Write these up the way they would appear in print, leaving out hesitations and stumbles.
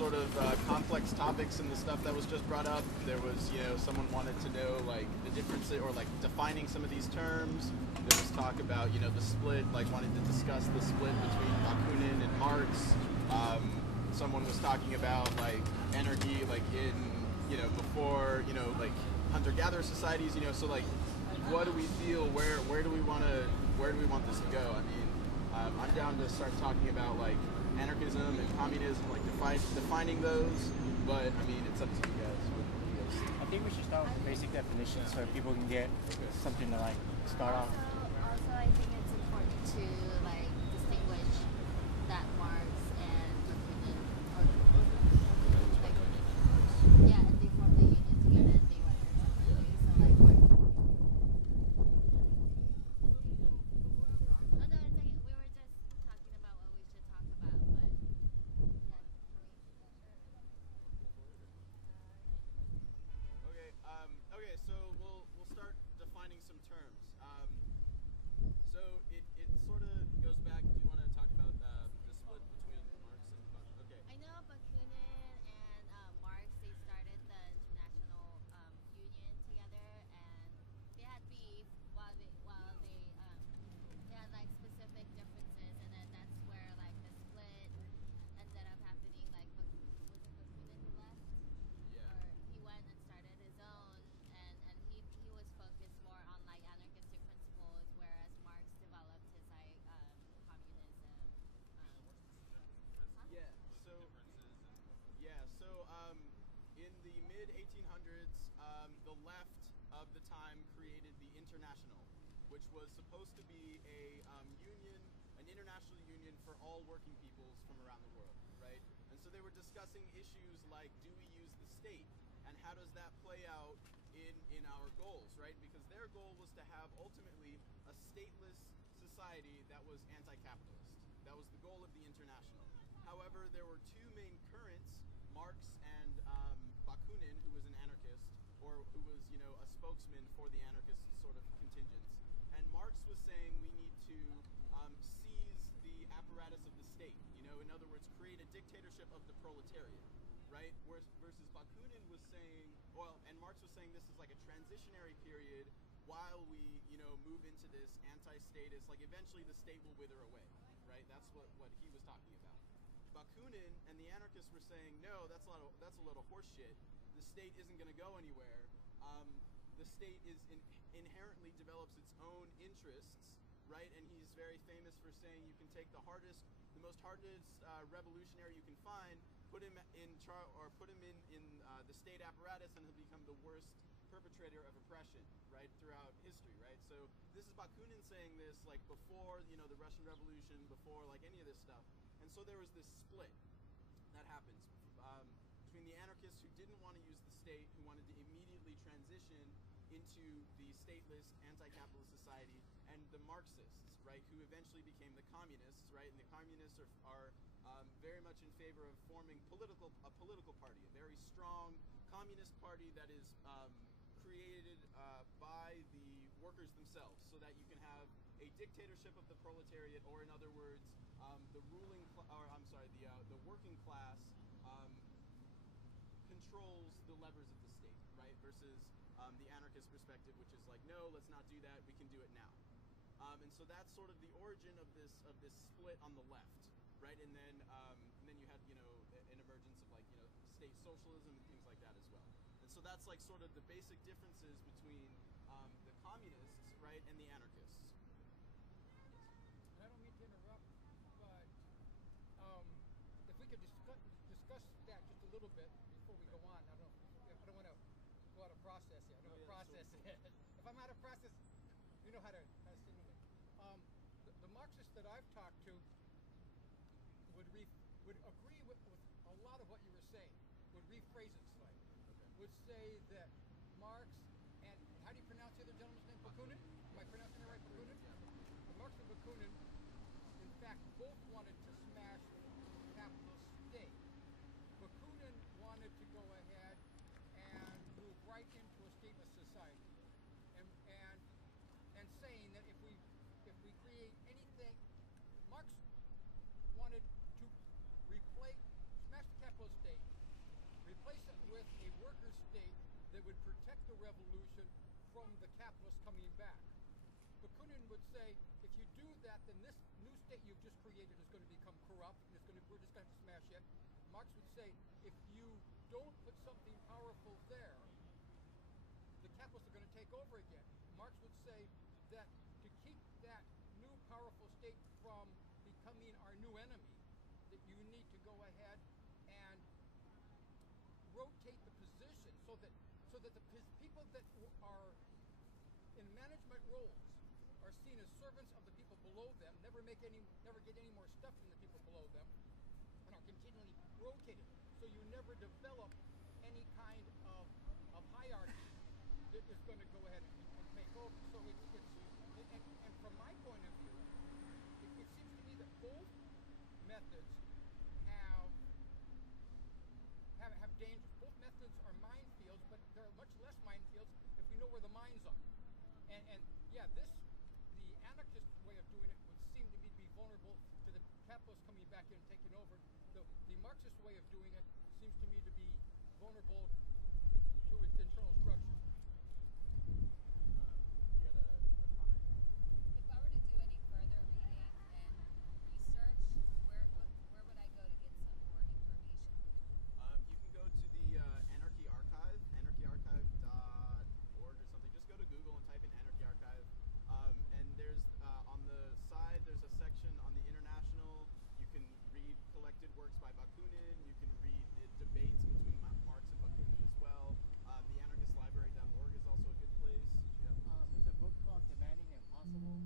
sort of complex topics in the stuff that was just brought up. There was, someone wanted to know like the difference or like defining some of these terms. There was talk about, the split, like wanted to discuss the split between Bakunin and Marx. Someone was talking about like anarchy, like in, before, like hunter-gatherer societies, so like what do we feel, where do we want this to go? I mean, I'm down to start talking about like anarchism and communism, like defining those, but I mean, it's up to you guys. What do you guys think? I think we should start with the basic definition so people can get something to like start off. Also, I think it's important to like distinguish that Marx and Bakunin, and they formed the union together and they went their separate ways. So like Marx. Oh no, it's okay. We were just talking about what we should talk about, but yeah. Okay, so we'll start defining some terms. So it sort of goes back. Do you want to talk about the split between Marx and Bakunin? Okay. I know Bakunin and Marx, they started the International Union together, and they had beef while they had like specific differences, and then that's where like the split ended up happening. Like, was it Bakunin who left? Yeah. Or he went and started his own, and he was focused more on like anarchistic principles, whereas Marx developed his like communism. Yeah. So in the mid 1800s, the left of the time created the International, which was supposed to be an international union for all working peoples from around the world, right? And so they were discussing issues like, do we use the state, and how does that play out in our goals, right? Because their goal was to have ultimately a stateless society that was anti-capitalist. That was the goal of the International. However, there were two main currents, Marx and Bakunin, who was an anarchist, or who was, a spokesman for the anarchist sort of contingents. And Marx was saying we need to seize the apparatus of the state, in other words, create a dictatorship of the proletariat, right? Versus Bakunin was saying, and Marx was saying this is like a transitionary period while we, move into this anti-statist, like eventually the state will wither away, right? That's what he was talking about. Bakunin and the anarchists were saying, no, that's a lot of horse shit. The state isn't going to go anywhere. The state inherently develops its own interests, right? And he's very famous for saying you can take the most hardest revolutionary you can find, put him in the state apparatus, and he'll become the worst perpetrator of oppression, right, throughout history, right? So this is Bakunin saying this like before, the Russian Revolution, before like any of this stuff. And so there was this split that happens between the anarchists who didn't want to use the state, who wanted to immediately transition into the stateless anti-capitalist society, and the Marxists, right, who eventually became the communists, right? And the communists are very much in favor of forming a political party, a very strong communist party that is created by the workers themselves, so that you can have a dictatorship of the proletariat, or in other words, the working class controls the levers of the state, right? Versus the anarchist perspective, which is like, no, let's not do that. We can do it now. And so that's sort of the origin of this split on the left, right? And then you had an emergence of like state socialism and things like that as well. And so that's like sort of the basic differences between the communists, right, and the anarchists. I don't mean to interrupt, but if we could discuss that just a little bit before we go on. I don't want to go out of process here. I know what process is. If I'm out of process, you know how to simulate. The Marxists that I've talked to would agree with a lot of what you were saying. Would rephrase it slightly. Okay. Would say that Marx and how do you pronounce the other gentleman's name? Bakunin? Am I pronouncing it right? Bakunin? Yeah. Marx and Bakunin, in fact, both wanted to smash the capitalist state. Bakunin wanted to go ahead and move right into a stateless society, and saying that if we create anything, Marx wanted to smash the capitalist state, replace it with a worker state that would protect the revolution from the capitalists coming back. Bakunin would say, if you do that, then this new state you've just created is going to become corrupt, and we're just going to smash it. Marx would say, if you don't put something powerful there, the capitalists are going to take over again. Marx would say that to keep that new powerful state from becoming our new enemy, that you need to go ahead and rotate the position so that the people that are in management roles are seen as servants of the people below them, never get any more stuff from the people below them, and are continually rotated. So you never develop any kind of hierarchy that is going to go ahead and take over. So and from my point of view, it seems to me that both methods have dangers. Both methods are minefields, but there are much less minefields if we know where the mines are. And yeah, the anarchist way of doing it would seem to me to be vulnerable to the capitalists coming back in and taking over. The Marxist way of doing it seems to me to be vulnerable to its internal structure. You had a comment? If I were to do any further reading and research, where would I go to get some more information? You can go to the Anarchy Archive, anarchyarchive.org or something. Just go to Google and type in Anarchy Archive. And there's on the side, there's a section on the International. You can read collected works by Bakunin. You can read the debates between Marx and Bakunin as well. The anarchistlibrary.org is also a good place. There's a book called Demanding the Impossible,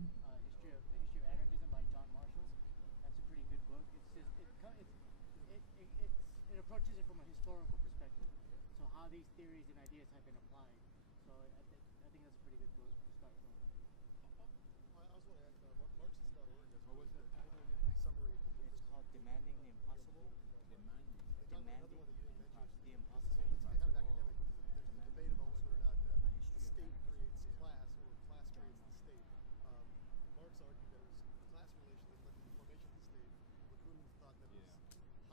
history of anarchism by John Marshall. That's a pretty good book. It's just it approaches it from a historical perspective. So how these theories and ideas have been applied. So I think that's a pretty good book to start from. I also want to add, Marxist.org has What was the title again? summary. It's called Demanding the Impossible. Demanding. Another one that you didn't mention. The Impossible. It's kind of academic. There's a debate about whether or not the state creates class or class creates the state. Marx argued that it was class relations that led to the formation of the state. Bakunin thought that it was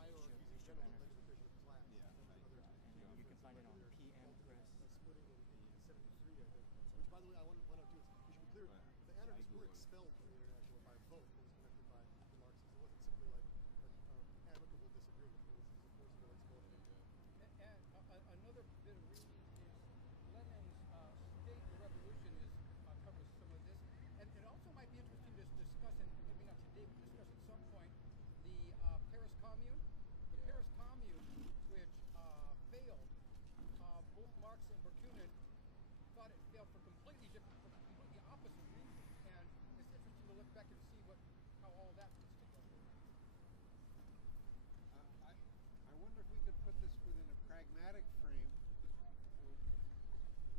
hierarchies in general that led to the creation of class. Yeah, right. And you can find it on PM Press. Splitting in 1873, I think. Which, by the way, I want to point out too, we should be clear, Right. the anarchists were expelled from the International by vote. It was conducted by the Marxists. It wasn't simply like an amicable disagreement. It was a forcible expulsion. And another bit of reading is Lenin's State the Revolution covers some of this. And it also might be interesting to discuss, and maybe not today, but discuss at some point, the Paris Commune. The Paris Commune, which failed, both Marx and Bakunin thought it failed for completely opposite reasons. And it's interesting to look back and see how all that fits together. I wonder if we could put this within a pragmatic frame.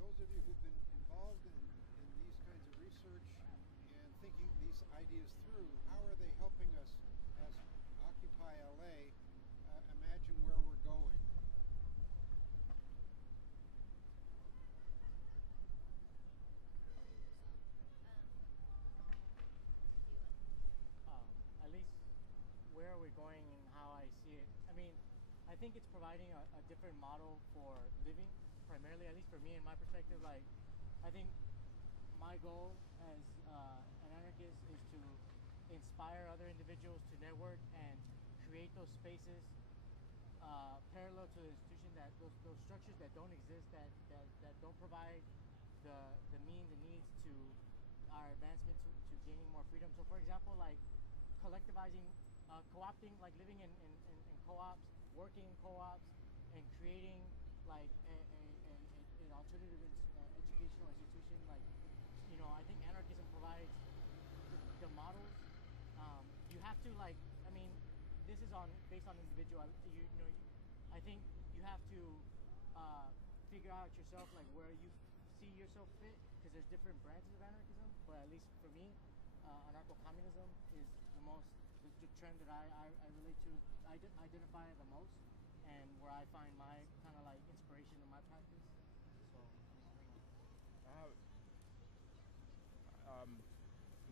Those of you who've been involved in these kinds of research and thinking these ideas through, how are they helping us as Occupy LA imagine where we're going? At least where are we going and how I see it. I mean, I think it's providing a different model for living, primarily, at least for me and my perspective. Like, I think my goal as an anarchist is to inspire other individuals to network and create those spaces parallel to the institution, that those structures that don't exist, that don't provide the means and needs to our advancement to gaining more freedom. So for example, like collectivizing, co-opting, like living in co-ops, working in co-ops, and creating like an alternative educational institution. Like, you know, I think anarchism provides the models. You have to, like, I mean, this is based on individual. I think you have to figure out yourself, like, where you see yourself fit, because there's different branches of anarchism. But at least for me, anarcho-communism is the trend that I relate to, identify the most, and where I find my kind of like inspiration in my practice. So,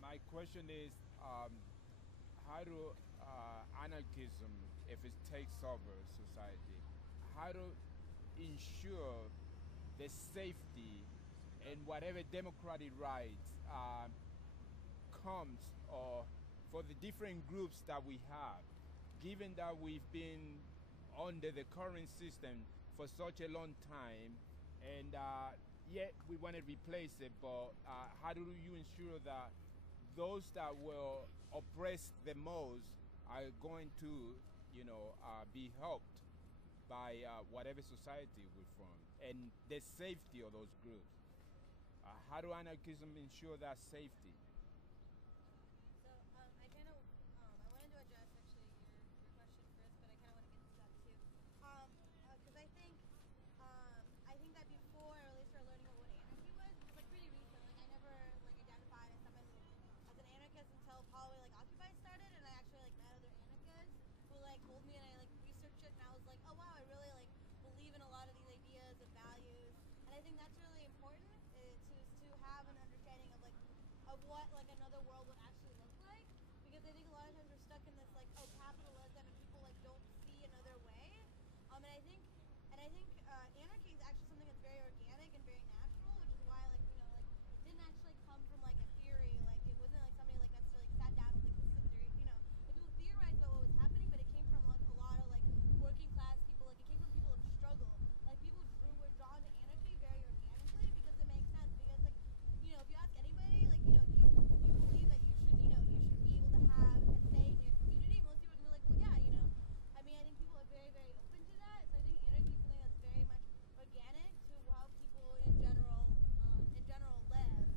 my question is, how do anarchism if it takes over society, how to ensure the safety and whatever democratic rights comes or for the different groups that we have, given that we've been under the current system for such a long time, and yet we want to replace it, but how do you ensure that those that will oppress the most are going to, be helped by whatever society we form, and the safety of those groups? How do anarchism ensure that safety? So I wanted to address actually your question first, but I kind of want to get to that too, because I think that before I really started learning about what anarchy was, it was like pretty recent. Like I never like identified as someone as an anarchist until probably like Occupy started, and I actually like met other anarchists who like told me, and I like researched it, and I was like, oh wow, I really like believe in a lot of these ideas and values, and I think that's really important to have an understanding of what like another world would actually look like, because I think a lot of times we're stuck in this like capitalism, and people like don't see another way, and I think anarchy is actually something that's very organic and very natural, which is why like it didn't actually come from like a theory, like it wasn't like somebody like necessarily sat down and was like, this is a theory, like people theorized about what was happening, but it came from like a lot of like working class people, like it came from people of struggle, like people were drawn to anarchy very organically because it makes sense, because like if you ask anybody, like do you believe that you should be able to have a say in your community, most people are gonna be like, well yeah, I mean I think people are very very open to that, so I think anarchy is something that's very much organic to how people in general live,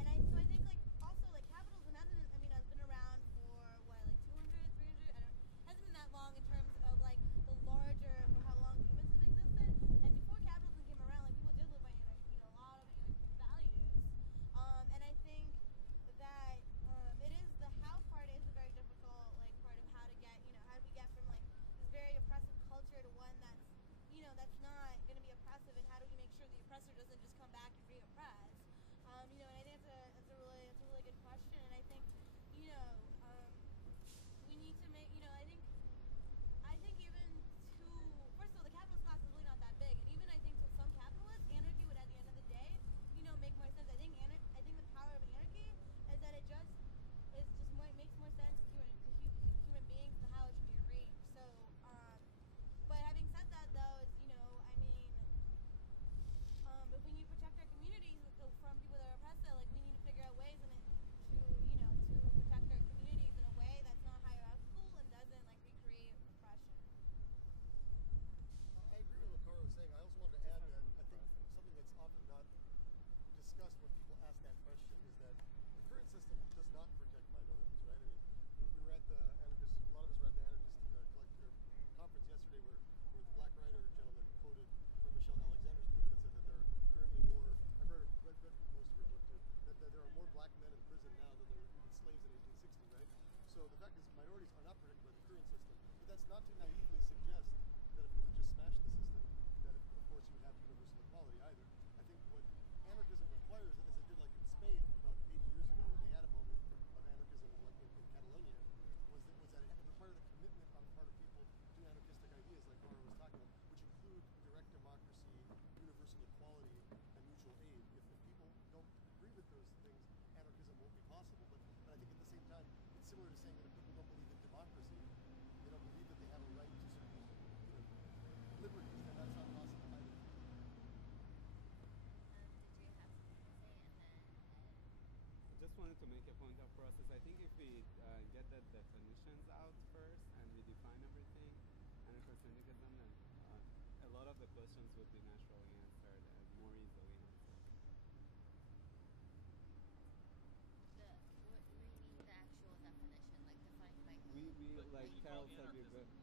and I think like also like capitalism has been around for what, like 200 300, I don't, hasn't been that long in terms of like the larger for how long humans have existed, and before capitalism came around, like people did live by anarchy, a lot of anarchy values, and I think that it is the how part is a very difficult like part of how to get how do we get from like this very oppressive culture to one that's that's not going to be oppressive, and how do we make sure the oppressor doesn't just come back and re-oppress, and I think that's a really good question, and I think we need to make I think even to first of all, the capitalist class is really not that big, and even I think to some capitalists, anarchy would at the end of the day make more sense. I think the power of anarchy is that it just makes more sense to human beings and how it should be arranged. So but having said that though, is if we need to protect our communities from people that are oppressed, like we need to figure out ways to protect our communities in a way that's not hierarchical and doesn't like recreate oppression. I agree with what Cara was saying. I also wanted to add that I think something that's often not discussed when people ask that question is that the current system does not protect minorities, right? I mean, we were at the anarchist, a lot of us were at the anarchist conference yesterday where the Black Writer gentleman quoted from Michelle Alexander's book that said that there are currently more, I've read most of her book too, that there are more black men in prison now than there were even slaves in 1860, right? So the fact is minorities are not protected by the current system, but that's not to naively suggest that if we would just smash the system, that of course you would have universal equality either. I think what anarchism requires, as it did like in Spain about 80 years ago when they had a moment of anarchism like in Catalonia, was that it required a commitment on the part of people to anarchistic ideas like Laura was talking about, which include direct democracy, universal equality, and mutual aid. If people don't agree with those things, anarchism won't be possible. But I think at the same time, it's similar to saying that if people don't believe in democracy, they don't believe that they have a right to certain liberties, then that's not possible either. Did you have something to say? And then I just wanted to make a point of process. I think if we get the definitions out first and we define everything, anarcho-syndicalism, then a lot of the questions would be naturally answered and more easily answered. What do you mean the actual definition, like defined by who? We like Carol said, we were going to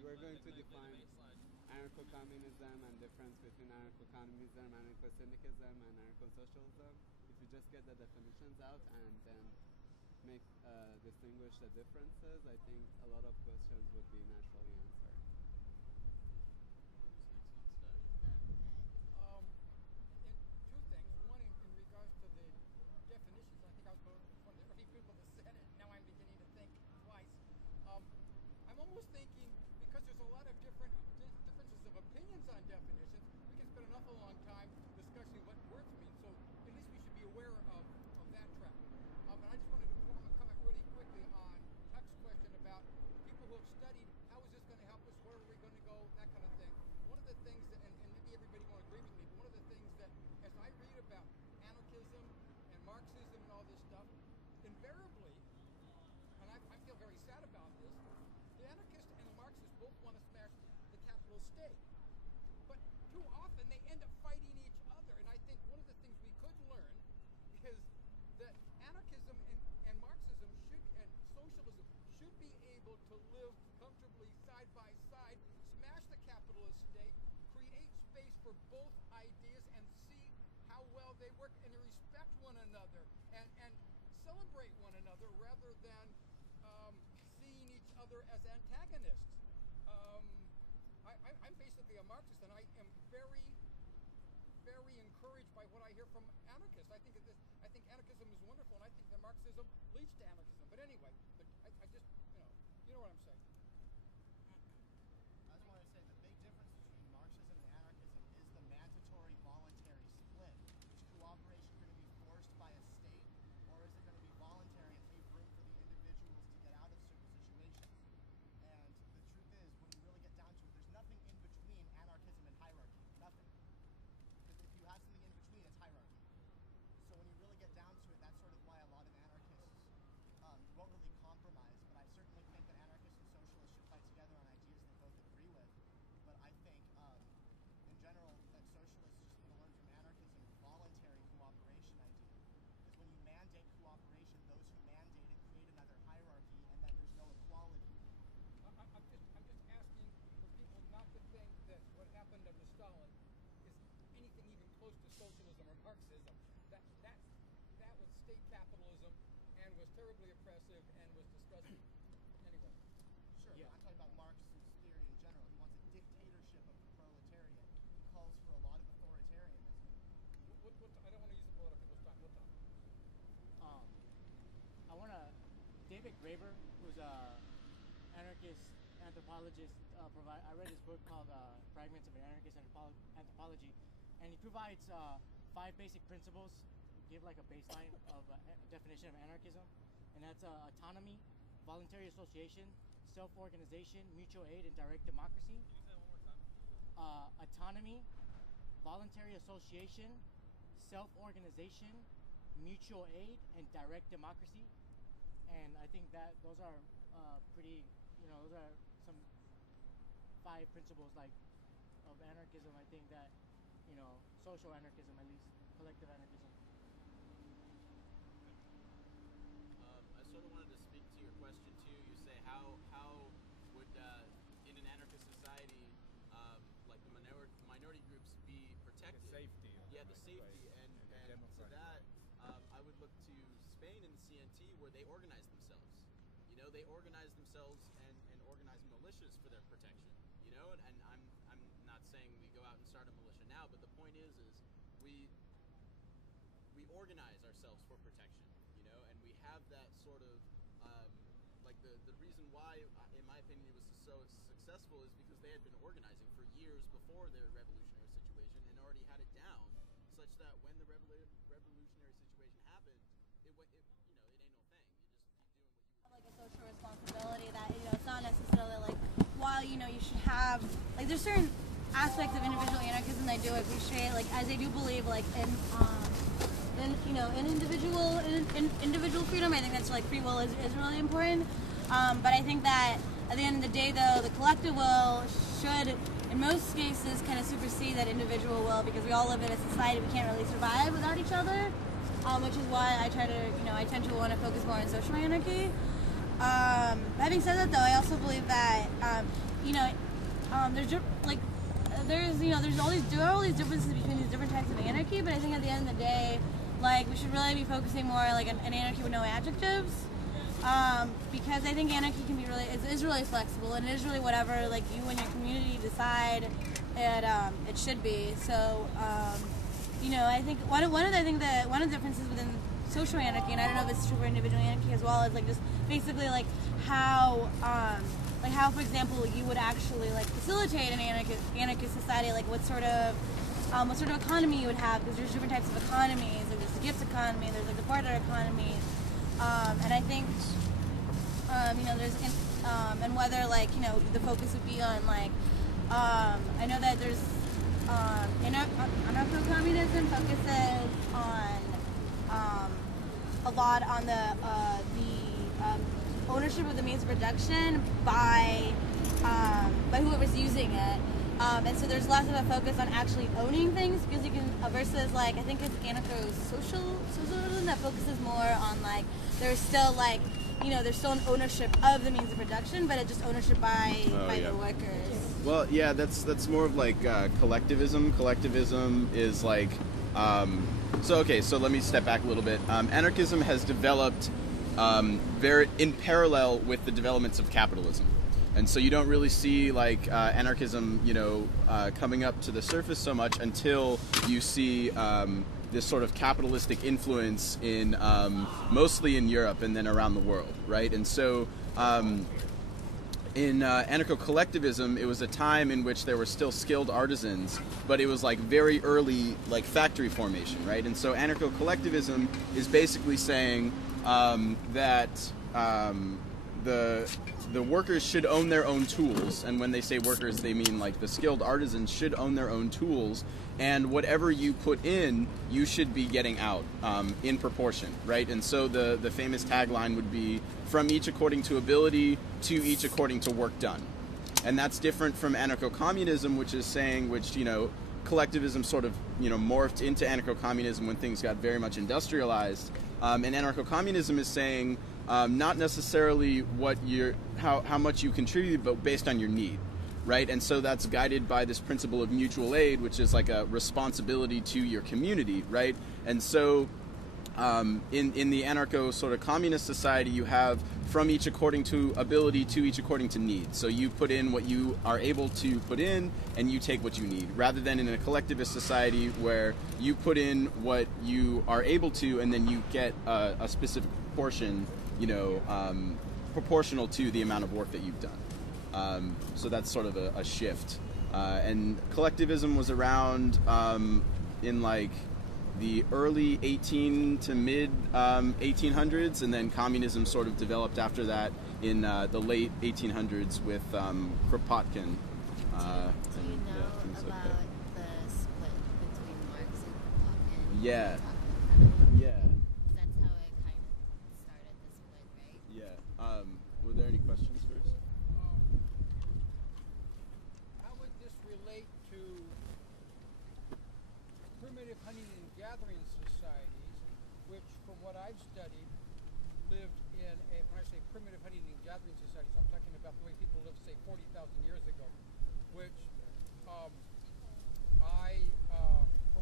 lay the define baseline. anarcho-communism and difference between anarcho-communism, anarcho-syndicalism, and anarcho-socialism. If you just get the definitions out and then distinguish the differences, I think a lot of questions would be naturally answered. In two things. One, in regards to the definitions, I think I was one of the early people that said it. Now I'm beginning to think twice. I'm almost awful long time discussing what words mean, so at least we should be aware of that track. And I just wanted to comment really quickly on Huck's question about people who have studied how is this going to help us, where are we going to go, that kind of thing. One of the things that, and maybe everybody won't agree with me, but one of the things that as I read about anarchism and Marxism and all this stuff, invariably, and I feel very sad about this, the anarchists and the Marxists both want to smash the capitalist state. But too often they end up fighting each other. And I think one of the things we could learn is that anarchism and Marxism and socialism should be able to live comfortably side by side, smash the capitalist state, create space for both ideas and see how well they work and respect one another and celebrate one another rather than seeing each other as antagonists. I'm basically a Marxist, and I am very, very encouraged by what I hear from anarchists. I think anarchism is wonderful, and I think that Marxism leads to anarchism. But anyway, I just, you know what I'm saying. I just want to say the big difference between Marxism and anarchism is the mandatory voluntary split. Is cooperation going to be forced by a state, or is it going to be voluntary and leave room for the individuals to get out of certain situations? And the truth is, when you really get down to it, there's nothing in between anarchism and hierarchy. Nothing. Because if you have something in between, it's hierarchy. So when you really get down to it, that's sort of why a lot of anarchists won't really compromise. But I certainly think that anarchists and socialists should fight together on ideas they both agree with. But I think, in general, that socialists just need to learn from anarchism the voluntary cooperation idea. Because when you mandate cooperation, those who mandate it create another hierarchy, and then there's no equality. I'm just asking for people not to think that what happened under Stalin is anything even close to socialism or Marxism. That was state capitalism and was terribly oppressive and was disgusting. Anyway. Sure, Yeah. but I'm talking about Marx's theory in general. He wants a dictatorship of the proletariat. He calls for a lot of authoritarianism. I don't want to use up a lot of people's time. What time? I want to, David Graeber, who's a anarchist anthropologist, I read his book called Fragments of an Anarchist Anthropology, and he provides 5 basic principles, give like a baseline of a definition of anarchism, and that's autonomy, voluntary association, self-organization, mutual aid, and direct democracy. Can you say that one more time? Autonomy, voluntary association, self-organization, mutual aid, and direct democracy. And I think that those are pretty, those are some 5 principles like of anarchism. I think that, social anarchism, at least collective anarchism. I sort of wanted to speak to your question too. You say how would in an anarchist society like the minority groups be protected? The safety. Yeah, the safety, and to that I would look to Spain and the CNT where they organize themselves. They organize themselves and organize militias for their protection. And I'm not saying we go out and start a militia now, but the point is we organize ourselves for protection. And we have that sort of like the reason why, in my opinion, it was so successful is because they had been organizing for years before their revolutionary situation and already had it down, such that when the revolutionary situation happened, it ain't no thing. You just keep doing what you were doing. Like a social responsibility that it's not necessarily like while you should have like there's certain aspects of individual anarchism that I do appreciate, like as I do believe like in individual freedom. I think that's like free will is really important, but I think that at the end of the day though the collective will should in most cases kind of supersede that individual will, because we all live in a society, we can't really survive without each other, which is why I try to I tend to want to focus more on social anarchy. Having said that, though, I also believe that there are all these differences between these different types of anarchy. But I think at the end of the day, like we should really be focusing more like an anarchy with no adjectives, because I think anarchy can be is really flexible, and it is really whatever like you and your community decide it should be. So I think one of the differences within social anarchy, and I don't know if it's true for individual anarchy as well, is like just basically like how for example you would actually like facilitate an anarchist society, like what sort of what sort of economy you would have, because there's different types of economies. Like there's the gift economy, there's like the barter economy, and I think and whether the focus would be on I know that there's anarcho-communism focuses on a lot on the ownership of the means of production by whoever's using it. And so there's less of a focus on actually owning things, because you can versus I think it's anarcho-socialism that focuses more on there's still there's still an ownership of the means of production, but it's just ownership by the workers. Well, yeah, that's more of collectivism. Collectivism is so let me step back a little bit. Anarchism has developed very in parallel with the developments of capitalism. And so you don't really see anarchism, coming up to the surface so much until you see this sort of capitalistic influence in mostly in Europe and then around the world, right? And so in anarcho-collectivism, it was a time in which there were still skilled artisans, but it was very early factory formation, right? And so anarcho-collectivism is basically saying that the workers should own their own tools, and when they say workers, they mean the skilled artisans should own their own tools, and whatever you put in, you should be getting out in proportion, right? And so the famous tagline would be, from each according to ability, to each according to work done. And that's different from anarcho-communism, which is saying, collectivism sort of, morphed into anarcho-communism when things got very much industrialized. And anarcho-communism is saying, not necessarily how much you contribute, but based on your need, right? And so that's guided by this principle of mutual aid, which is a responsibility to your community, right? And so in the anarcho sort of communist society, you have from each according to ability to each according to need. So you put in what you are able to put in, and you take what you need, rather than in a collectivist society where you put in what you are able to, and then you get a specific portion, proportional to the amount of work that you've done. So that's sort of a shift. And collectivism was around in the early 18 to mid 1800s, and then communism sort of developed after that in the late 1800s with Kropotkin. Do you know about the split between Marx and Kropotkin? Yeah. Yeah. That's how it kind of started the split, right? Yeah. Were there any questions first? How would this relate to primitive hunting and gathering societies, which, from what I've studied, lived in when I say primitive hunting and gathering societies, I'm talking about the way people lived, say, 40,000 years ago, which from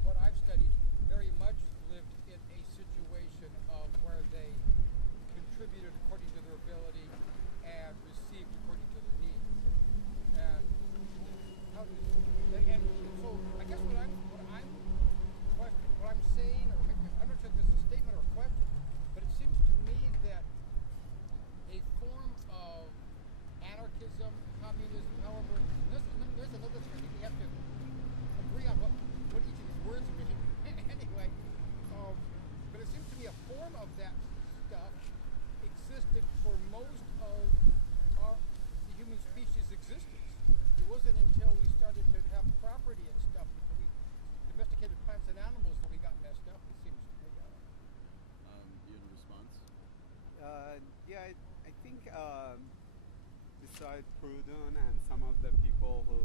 what I've studied, very much lived in a situation of where they contributed according to their ability and received according to their needs. And how does and so I guess what I'm saying, or I'm not sure if this is a statement or a question, but it seems to me that a form of anarchism, communism, however, there's another thing. I think we have to agree on what each of these words mean. Anyway, but it seems to me a form of that stuff existed for most of the human species' existence. It wasn't until we started to have property and stuff, until we domesticated plants and animals, that we got messed up, it seems to me. You have a response? I think besides Proudhon and some of the people who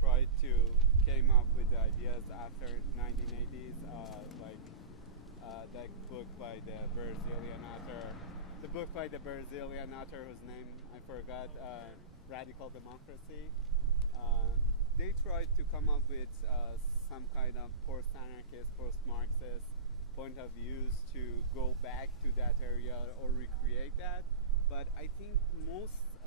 tried to came up with the ideas after 1980s, that book by the Brazilian author, whose name I forgot, Radical Democracy. They tried to come up with some kind of post-anarchist, post-Marxist point of views to go back to that area or recreate that. But I think most